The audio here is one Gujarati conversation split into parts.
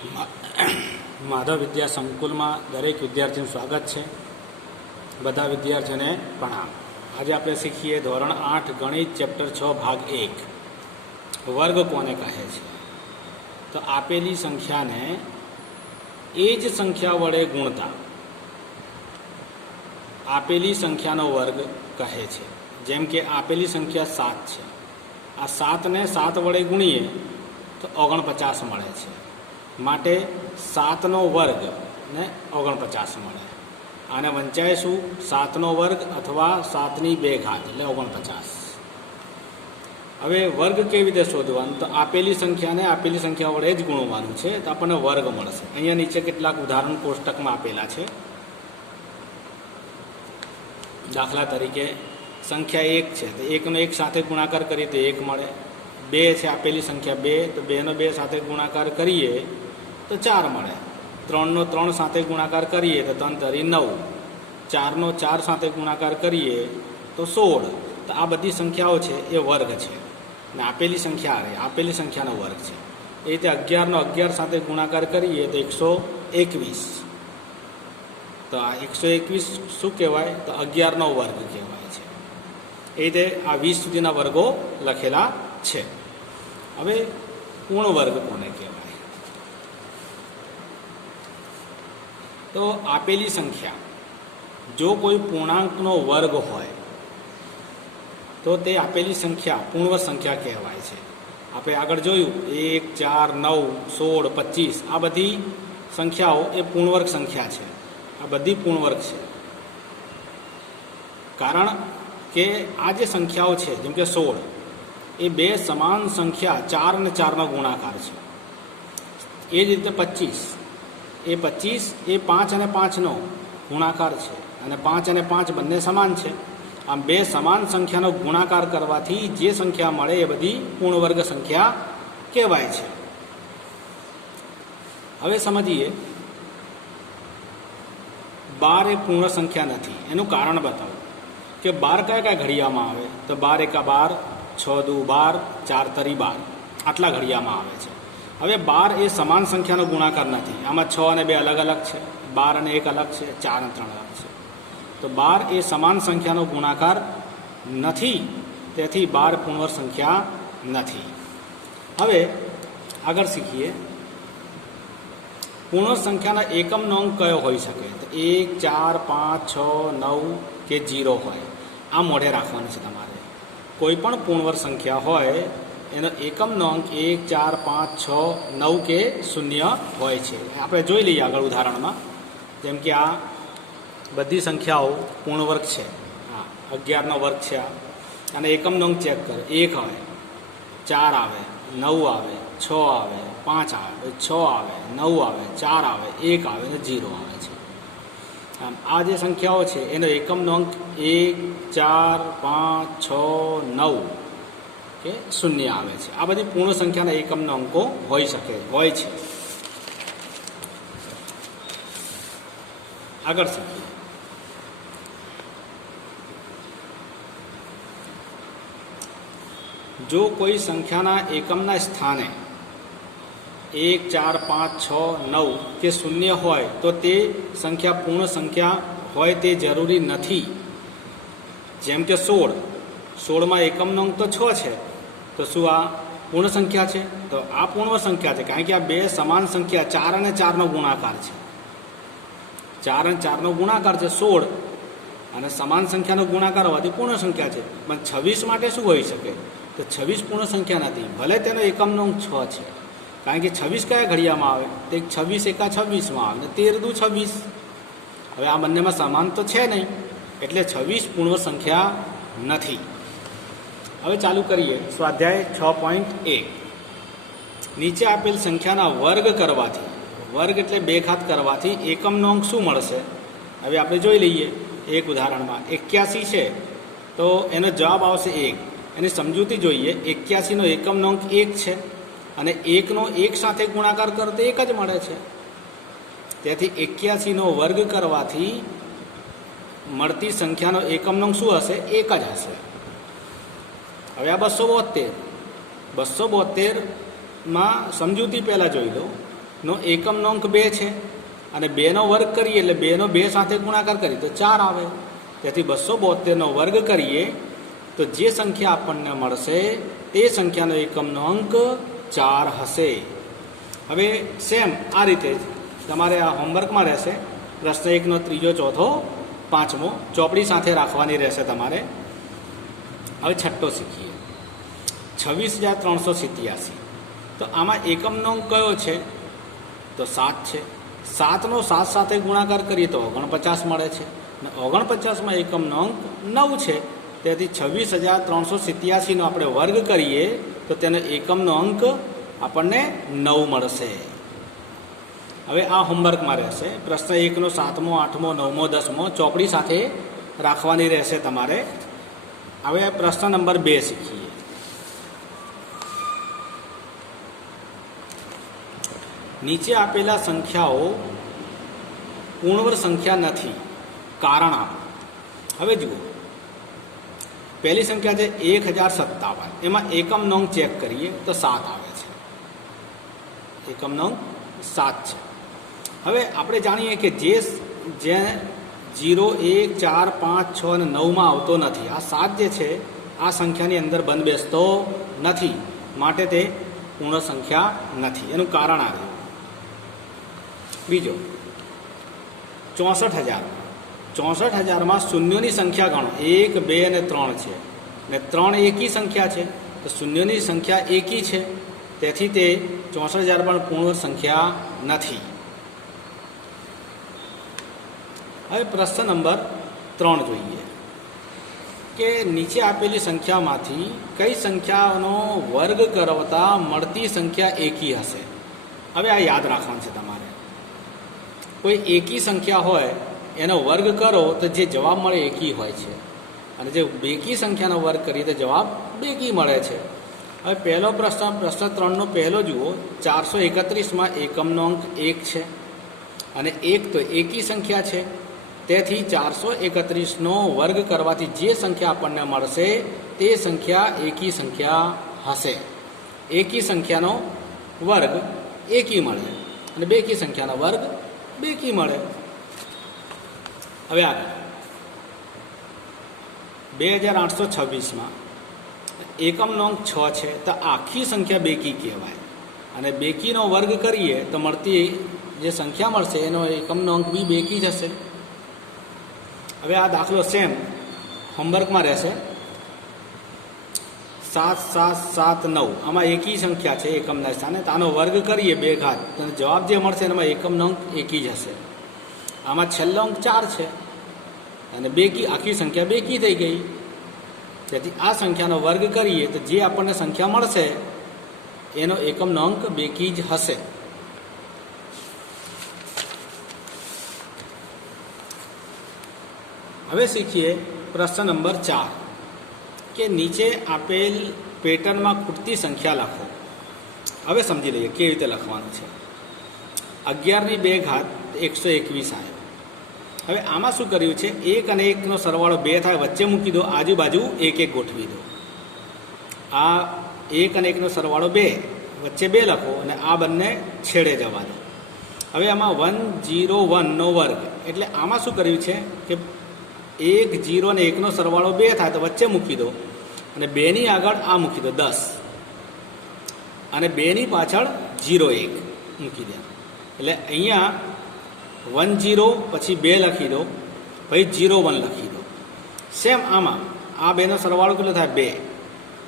માધવ વિદ્યા સંકુલમાં દરેક વિદ્યાર્થીનું સ્વાગત છે. બધા વિદ્યાર્થીઓને પ્રણામ. આજે આપણે શીખીએ ધોરણ 8 ગણિત ચેપ્ટર 6 ભાગ 1 વર્ગ કોને કહે છે. તો આપેલી સંખ્યાને એ જ સંખ્યા વડે ગુણતા આપેલી સંખ્યાનો વર્ગ કહે છે. જેમ કે આપેલી સંખ્યા 7 છે. આ 7ને 7 વડે ગુણીએ તો 49 મળે છે. માટે 7નો વર્ગ ને 49 મળે. આને વંચાય શું? 7નો વર્ગ અથવા 7ની 2 ઘાત એટલે 49. હવે વર્ગ કેવી રીતે શોધવાનું? તો આપેલી સંખ્યાને આપેલી સંખ્યા વડે જ ગુણવાનું છે તો આપણને વર્ગ મળશે. અહીંયા નીચે કેટલાક ઉદાહરણ કોષ્ટકમાં આપેલા છે. દાખલા તરીકે સંખ્યા 1 છે તો 1નો 1 સાથે ગુણાકાર કરીએ તો 1 મળે. 2 છે આપેલી સંખ્યા 2 તો 2નો 2 સાથે ગુણાકાર કરીએ તો 4 મળે. 3નો 3 સાથે ગુણાકાર કરીએ તો 3 તરી 9. 4નો 4 સાથે ગુણાકાર કરીએ તો 16. તો આ બધી સંખ્યાઓ છે એ વર્ગ છે ને આપેલી સંખ્યાનો વર્ગ છે. એ રીતે 11નો 11 સાથે ગુણાકાર કરીએ તો 121. તો આ 121 શું કહેવાય? તો 11નો વર્ગ કહેવાય છે. એ રીતે આ 20 સુધીના વર્ગો લખેલા છે. હવે પૂર્ણ વર્ગ કોને કહેવાય? તો આપેલી સંખ્યા જો કોઈ પૂર્ણાંકનો વર્ગ હોય તો તે આપેલી સંખ્યા પૂર્ણવર્ગ સંખ્યા કહેવાય છે. આપણે આગળ જોયું 1, 4, 9, 16, 25 આ બધી સંખ્યાઓ એ પૂર્ણવર્ગ સંખ્યા છે. આ બધી પૂર્ણવર્ગ છે. કારણ કે આ જે સંખ્યાઓ છે જેમ કે 16 એ બે સમાન સંખ્યા 4 અને 4નો ગુણાકાર છે. એ જ રીતે 25 એ 5 અને 5નો ગુણાકાર છે અને 5 અને 5 બંને સમાન છે. આમ બે સમાન સંખ્યાનો ગુણાકાર કરવાથી જે સંખ્યા મળે એ બધી પૂર્ણવર્ગ સંખ્યા કહેવાય છે. હવે સમજીએ 12 એ પૂર્ણ સંખ્યા નથી. એનું કારણ બતાવો કે 12 કયા ઘડિયામાં આવે? તો 12 એકા 12, 6 દુ 12, 4 તરી 12 આટલા ઘડિયામાં આવે છે. હવે 12 એ સમાન સંખ્યાનો ગુણાકાર નથી. આમાં 6 અને 2 અલગ અલગ છે, 12 અને 1 અલગ છે, 4 અને 3 અલગ છે. તો 12 એ સમાન સંખ્યાનો ગુણાકાર નથી. તેથી 12 પૂર્ણવર્ગ સંખ્યા નથી. હવે આગળ શીખીએ પૂર્ણવર્ગ સંખ્યાના એકમનો અંક કયો હોઈ શકે? તો 1, 4, 5, 6, 9 કે 0 હોય. આ મોઢે રાખવાનું છે તમારે. કોઈ પણ પૂર્ણવર્ગ સંખ્યા હોય એનો એકમનો અંક 1, 4, 5, 6, 9 કે 0 હોય છે. આપણે જોઈ લઈએ આગળ ઉદાહરણમાં. જેમ કે આ બધી સંખ્યાઓ પૂર્ણવર્ગ છે. હા, 11નો વર્ગ છે આ. અને એકમનો અંક ચેક કરો. 1 આવે, 4 આવે, 9 આવે, 6 આવે, 5 આવે, 6 આવે, 9 આવે, 4 આવે, 1 આવે અને 0 આવે છે. આમ આ જે સંખ્યાઓ છે એનો એકમનો અંક 1, 4, 5, 6, 9 કે 0 આવે છે. આ બધી પૂર્ણ સંખ્યાના એકમના અંકો હોય છે. આગળ શીખીએ જો કોઈ સંખ્યાના એકમના સ્થાને 1, 4, 5, 6, 9 કે 0 હોય તો તે સંખ્યા પૂર્ણ સંખ્યા હોય તે જરૂરી નથી. જેમ કે 16માં એકમનો અંક તો 6 છે. તો શું આ પૂર્ણ સંખ્યા છે? તો આ પૂર્ણ સંખ્યા છે. કારણ કે આ બે સમાન સંખ્યા 4 અને 4નો ગુણાકાર છે. 4 અને 4નો ગુણાકાર છે 16 અને સમાન સંખ્યાનો ગુણાકાર હોવાથી પૂર્ણ સંખ્યા છે. પણ 26 માટે શું હોઈ શકે? તો 26 પૂર્ણ સંખ્યા નથી. ભલે તેનો એકમનો અંક 6 છે. કારણ કે 26 કયા ઘડિયામાં આવે? તો 26 એકા 26માં આવે અને 13 દુ 26. હવે આ બંનેમાં સમાન તો છે નહીં એટલે 26 પૂર્ણ સંખ્યા નથી. હવે ચાલુ કરીએ સ્વાધ્યાય 6.1. નીચે આપેલ સંખ્યાના વર્ગ કરવાથી, વર્ગ એટલે 2 ઘાત કરવાથી એકમનો અંક શું મળશે? હવે આપણે જોઈ લઈએ એક ઉદાહરણમાં. 81 છે તો એનો જવાબ આવશે 1. એની સમજૂતી જોઈએ. 81નો એકમનો અંક 1 છે અને 1નો 1 સાથે ગુણાકાર કરો તો 1 જ મળે છે. તેથી 81નો વર્ગ કરવાથી મળતી સંખ્યાનો એકમનો અંક શું હશે? 1 જ હશે. હવે આ 272 માં સમજૂતી પહેલાં જોઈ લો નો એકમનો અંક 2 છે અને 2નો વર્ગ કરીએ એટલે 2નો 2 સાથે ગુણાકાર કરીએ તો 4 આવે. તેથી 272નો વર્ગ કરીએ તો જે સંખ્યા આપણને મળશે તે સંખ્યાનો એકમનો અંક 4 હશે. હવે સેમ આ રીતે તમારે આ હોમવર્કમાં રહેશે. પ્રશ્ન 1નો ત્રીજો, ચોથો, પાંચમો ચોપડી સાથે રાખવાની રહેશે તમારે. હવે છઠ્ઠો શીખીએ. 26,387. તો આમાં એકમનો અંક કયો છે? તો 7 છે. 7નો 7 સાથે ગુણાકાર કરીએ તો 49 મળે છે અને 49માં એકમનો અંક 9 છે. તેથી 26,387નો આપણે વર્ગ કરીએ તો તેનો એકમનો અંક આપણને 9 મળશે. હવે આ હોમવર્કમાં રહેશે. પ્રશ્ન 1નો 7મો, 8મો, 9મો, 10મો ચોપડી સાથે રાખવાની રહેશે તમારે. હવે પ્રશ્ન નંબર 2 શીખીએ. નીચે આપેલા સંખ્યાઓ પૂર્ણવર્ગ સંખ્યા નથી, કારણ આપો. હવે જુઓ, પહેલી સંખ્યા છે 1057. એમાં એકમનો અંક ચેક કરીએ તો 7 આવે છે. એકમનો અંક 7 છે. હવે આપણે જાણીએ કે જે 0, 1, 4, 5, 6 અને 9માં આવતો નથી. આ 7 જે છે આ સંખ્યાની અંદર બંધ બેસતો નથી, માટે તે પૂર્ણ સંખ્યા નથી. એનું કારણ આવ્યું. બીજો 64,000. 64,000માં શૂન્યોની સંખ્યા ગણો. 1, 2 અને 3 છે અને 3 એકી સંખ્યા છે તો શૂન્યોની સંખ્યા એકી છે. તેથી તે 64,000 પણ પૂર્ણ સંખ્યા નથી. હવે પ્રશ્ન નંબર 3 જોઈએ કે નીચે આપેલી સંખ્યામાંથી કઈ સંખ્યાનો વર્ગ કરતા મળતી સંખ્યા એકી હશે. હવે આ યાદ રાખવાનું છે તમારે. કોઈ એકી સંખ્યા હોય એનો વર્ગ કરો તો જે જવાબ મળે એકી હોય છે અને જે બેકી સંખ્યાનો વર્ગ કરીએ તો જવાબ બેકી મળે છે. હવે પહેલો પ્રશ્ન 3નો પહેલો જુઓ. 431માં એકમનો અંક 1 છે અને 1 તો એકી સંખ્યા છે. તેથી 431નો વર્ગ કરવાથી જે સંખ્યા આપણને મળશે તે સંખ્યા એકી સંખ્યા હશે. એકી સંખ્યાનો વર્ગ એકી મળે અને બેકી સંખ્યાનો વર્ગ બેકી મળે. હવે આગળ 2826માં એકમનો અંક 6 છે તો આખી સંખ્યા બેકી કહેવાય અને બેકીનો વર્ગ કરીએ તો મળતી જે સંખ્યા મળશે એનો એકમનો અંક બી બેકી જ હશે. હવે આ દાખલો સેમ હોમવર્કમાં રહેશે. 7, 7, 7, 9 આમાં એકી સંખ્યા છે એકમના સ્થાને, તો આનો વર્ગ કરીએ 2 ઘાત તો જવાબ જે મળશે એમાં એકમનો અંક એકી જ હશે. આમાં છેલ્લો અંક 4 છે અને બેકી આખી સંખ્યા બેકી થઈ ગઈ. તેથી આ સંખ્યાનો વર્ગ કરીએ તો જે આપણને સંખ્યા મળશે એનો એકમનો અંક બેકી જ હશે. હવે શીખીએ પ્રશ્ન નંબર 4 કે નીચે આપેલ પેટર્નમાં ખૂટતી સંખ્યા લખો. હવે સમજી લઈએ કેવી રીતે લખવાનું છે. 11ની 2 ઘાત 121 આવે. હવે આમાં શું કર્યું છે? 1 અને 1નો સરવાળો 2 થાય, વચ્ચે મૂકી દો, આજુબાજુ 1 1 ગોઠવી દો. આ 1 અને 1નો સરવાળો 2, વચ્ચે 2 લખો અને આ બંને છેડે જવા દો. હવે આમાં 101નો વર્ગ એટલે આમાં શું કર્યું છે કે 1, 0 અને 1નો સરવાળો 2 થાય તો વચ્ચે મૂકી દો અને 2ની આગળ આ મૂકી દો 10 અને 2ની પાછળ 0, 1 મૂકી દે. એટલે અહીંયા 1, 0 પછી 2 લખી દો, પછી 0, 1 લખી દો. સેમ આમાં આ બેનો સરવાળો કેટલો થાય? 2.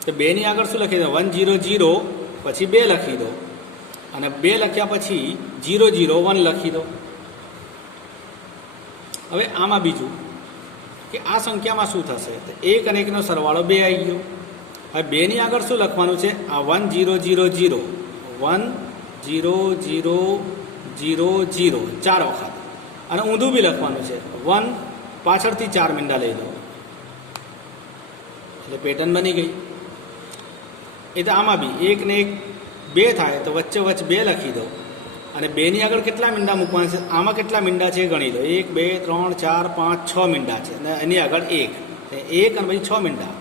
તો 2ની આગળ શું લખી દો? 1, 0, 0 પછી 2 લખી દો અને 2 લખ્યા પછી 0, 0, 1 લખી દો. હવે આમાં બીજું કે આ સંખ્યામાં શું થશે? તો 1 અને 1નો સરવાળો 2 આવી ગયો. હવે 2ની આગળ શું લખવાનું છે? આ 1, 0, 0, 0, 1, 0, 0, 0, 0 4 વખત અને ઊંધું બી લખવાનું છે. 1 પાછળથી 4 મીંડા લઈ લો એટલે પેટર્ન બની ગઈ. એ તો આમાં બી 1 ને 1 2 થાય તો વચ્ચે 2 લખી દો અને 2ની આગળ કેટલા મીંડા મૂકવાના છે? આમાં કેટલા મીંડા છે ગણી લો. 1, 2, 3, 4, 5, 6 મીંડા છે અને એની આગળ 1 અને પછી 6 મીંડા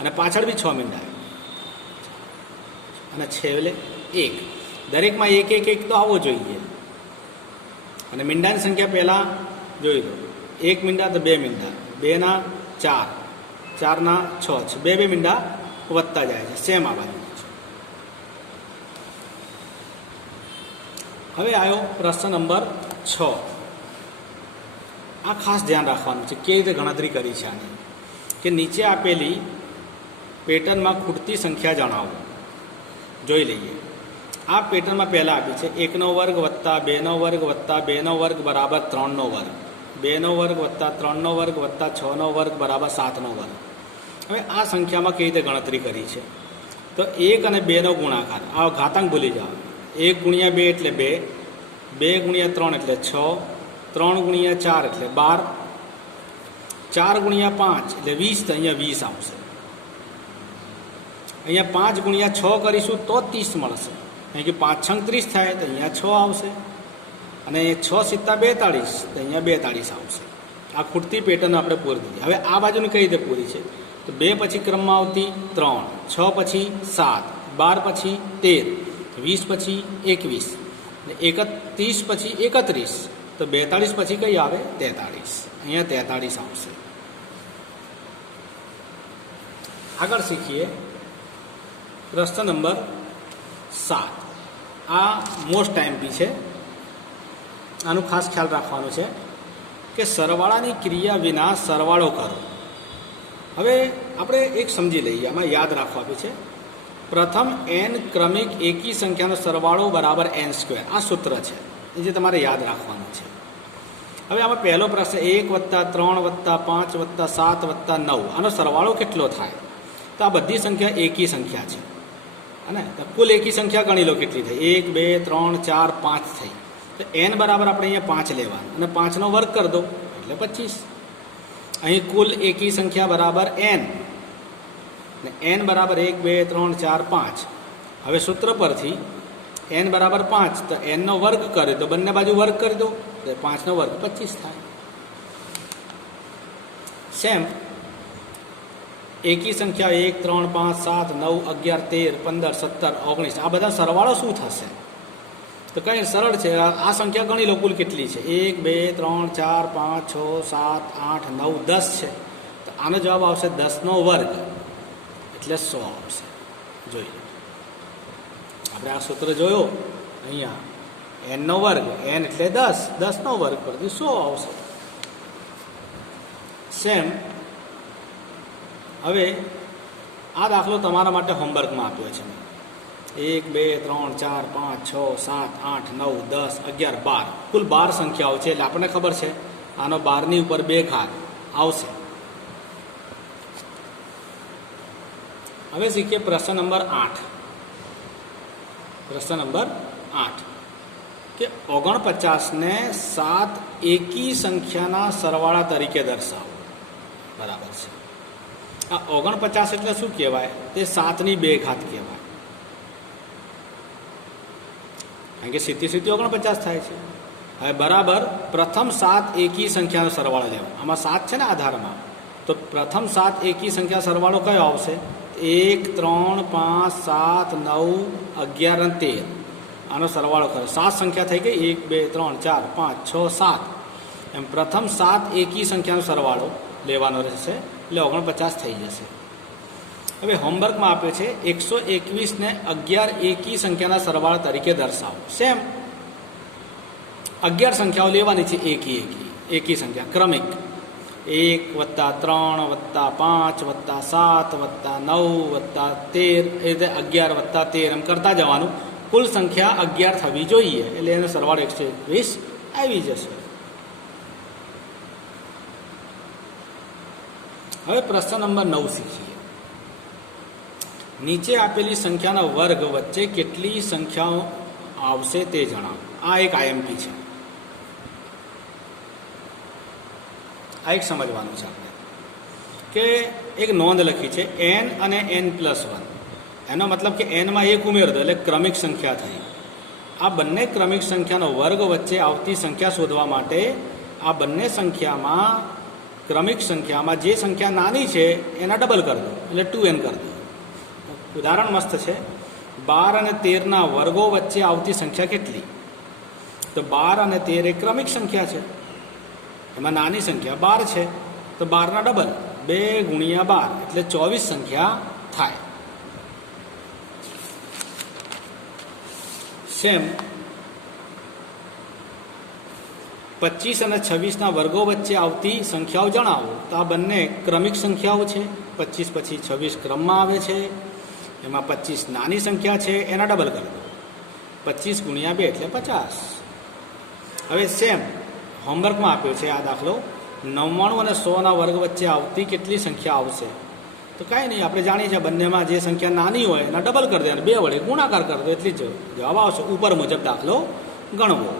અને પાછળ બી 6 મીંડા અને છેલ્લે 1. દરેકમાં એક એક એક તો આવવો જોઈએ. અને મીંડાની સંખ્યા પહેલાં જોઈ લો. 1 મીંડા તો 2 મીંડા, 2 ના 4, 4 ના 6 છે, 2 મીંડા વધતા જાય છે. સેમ આ બાજુ. હવે આવ્યો પ્રશ્ન નંબર 6. આ ખાસ ધ્યાન રાખવાનું છે કેવી રીતે ગણતરી કરી છે આની, કે નીચે આપેલી પેટર્નમાં ખૂટતી સંખ્યા જણાવો. જોઈ લઈએ. આ પેટર્નમાં પહેલાં આપી છે 1નો વર્ગ વત્તા 2નો વર્ગ વત્તા 2નો વર્ગ બરાબર 3નો વર્ગ, 2નો વર્ગ વત્તા 3નો વર્ગ વત્તા 6નો વર્ગ બરાબર 7નો વર્ગ. હવે આ સંખ્યામાં કેવી રીતે ગણતરી કરી છે, તો 1 અને 2નો ગુણાકાર, આ ઘાતાંક ભૂલી જાઓ. 1 ગુણ્યા 2 એટલે 2, 2 ગુણ્યા 3 એટલે 6, 3 ગુણ્યા 4 એટલે 12, 4 ગુણ્યા 5 એટલે 20, તો અહીંયા 20 આવશે. અહીંયા 5 ગુણ્યા 6 કરીશું તો 30 મળશે. અહીં કે 5 6 30 થાય તો અહીંયા 6 આવશે. અને 6 7 42, તો અહીંયા 42 આવશે. આ ખૂટતી પેટર્ન આપણે પૂરી દીધી. હવે આ બાજુની કઈ રીતે પૂરી છે, તો 2 પછી ક્રમમાં આવતી 3, 6 પછી 7, 12 પછી 13, 20 પછી 21, અને 31 પછી 31, તો 42 પછી કઈ આવે 43. અહીંયા 43 આવશે. આગળ શીખીએ પ્રશ્ન નંબર 7. આ મોસ્ટ ટાઈમપી છે. આનું ખાસ ખ્યાલ રાખવાનું છે કે સરવાળાની ક્રિયા વિના સરવાળો કરો. હવે આપણે એક સમજી લઈએ, આમાં યાદ રાખવા આપી છે. પ્રથમ n ક્રમિક એકી સંખ્યાનો સરવાળો બરાબર n². આ સૂત્ર છે જે તમારે યાદ રાખવાનું છે. હવે આમાં પહેલો પ્રશ્ન 1 + 3 + 5 + 7 + 9, આનો સરવાળો કેટલો થાય? તો આ બધી સંખ્યા એકી સંખ્યા છે. અને કુલ એકી સંખ્યા ગણી લો કેટલી થઈ. 1 2 3 4 5 થઈ. તો n બરાબર આપણે અહીંયા 5 લેવાનું અને 5નો વર્ગ કરી દો એટલે 25. અહીં કુલ એકી સંખ્યા બરાબર n, ને n બરાબર 1 2 3 4 5. હવે સૂત્ર પરથી n બરાબર 5, તો nનો વર્ગ કરી દો, બંને બાજુ વર્ગ કરી દો, તો 5નો વર્ગ 25 થાય. સેમ એકી સંખ્યા 1 3 5 7 9 11 13 15 17 19, આ બધા સરવાળો શું થશે? તો કંઈ સરળ છે. આ સંખ્યા ગણી લો કુલ કેટલી છે. 1 2 3 4 5 6 7 8 9 10 છે. તો આનો જવાબ આવશે 10નો વર્ગ એટલે 100 આવશે. જોઈ લો, આપણે આ સૂત્ર જોયો. અહીંયા nનો વર્ગ, n એટલે 10, 10નો વર્ગ પરથી 100 આવશે. સેમ હવે આ દાખલો તમારા માટે હોમવર્કમાં આપ્યો છે. 1 2 3 4 5 6 7 8 9 10 11 12, કુલ 12 સંખ્યાઓ છે. એટલે આપણને ખબર છે આનો 12ની ઉપર 2 ઘાત આવશે. હવે શીખીએ પ્રશ્ન નંબર 8. પ્રશ્ન નંબર 8 કે 49ને 7 એકી સંખ્યાના સરવાળા તરીકે દર્શાવો. બરાબર છે. આ 49 એટલે શું કહેવાય? તે 7ની 2 ઘાત કહેવાય. કારણ કે સીધી 49 થાય છે. હવે બરાબર પ્રથમ 7 એકી સંખ્યાનો સરવાળો લેવો. આમાં 7 છે ને આધારમાં, તો પ્રથમ 7 એકી સંખ્યા સરવાળો કયો આવશે? 1 3 5 7 9 11 અને 13. આનો સરવાળો કરો. 7 સંખ્યા થઈ ગઈ. 1 2 3 4 5 6 7. એમ પ્રથમ 7 એકી સંખ્યાનો સરવાળો લેવાનો રહેશે એટલે 49 થઈ જશે. હવે હોમવર્કમાં આપ્યો છે 121ને 11 એકી સંખ્યાના સરવાળા તરીકે દર્શાવો. સેમ 11 સંખ્યાઓ લેવાની છે એકી સંખ્યા ક્રમિક. 1 + 3 + 5 + 7 + 9 + 13, એ રીતે 11 + 13 એમ કરતા જવાનું. કુલ સંખ્યા 11 થવી જોઈએ એટલે એનો સરવાળો 121 આવી જશે. હવે પ્રશ્ન નંબર 9 શીખીએ. નીચે આપેલી સંખ્યાના વર્ગ વચ્ચે કેટલી સંખ્યાઓ આવશે તે જણાવો. આ એક IMP છે. આ એક સમજવાનું છે આપણે કે એક નોંધ લખી છે n અને n+1. એનો મતલબ કે n માં 1 ઉમેર દો એટલે ક્રમિક સંખ્યા થઈ. આ બંને ક્રમિક સંખ્યાનો વર્ગ વચ્ચે આવતી સંખ્યા શોધવા માટે આ બંને સંખ્યામાં ક્રમિક સંખ્યામાં જે સંખ્યા નાની છે એના ડબલ કરી દો એટલે 2n કરી દો. ઉદાહરણ મસ્ત છે. 12 અને 13ના વર્ગો વચ્ચે આવતી સંખ્યા કેટલી? તો 12 અને 13 એ ક્રમિક સંખ્યા છે, એમાં નાની સંખ્યા 12 છે, તો 12ના ડબલ 2 ગુણ્યા 12 એટલે 24 સંખ્યા થાય. સેમ 25 અને 26ના વર્ગો વચ્ચે આવતી સંખ્યાઓ જણાવો. તો આ બંને ક્રમિક સંખ્યાઓ છે, 25 પછી 26 ક્રમમાં આવે છે, એમાં 25 નાની સંખ્યા છે, એના ડબલ કરી દો, 25 ગુણ્યા 2 એટલે 50. હવે સેમ હોમવર્કમાં આપ્યો છે આ દાખલો, 99 અને 100ના વર્ગ વચ્ચે આવતી કેટલી સંખ્યા આવશે? તો કાંઈ નહીં, આપણે જાણીએ છીએ બંનેમાં જે સંખ્યા નાની હોય એના ડબલ કરી દે અને 2 વડે ગુણાકાર કરી દો, એટલી જ જવાબ આવશે. ઉપર મુજબ દાખલો ગણવો.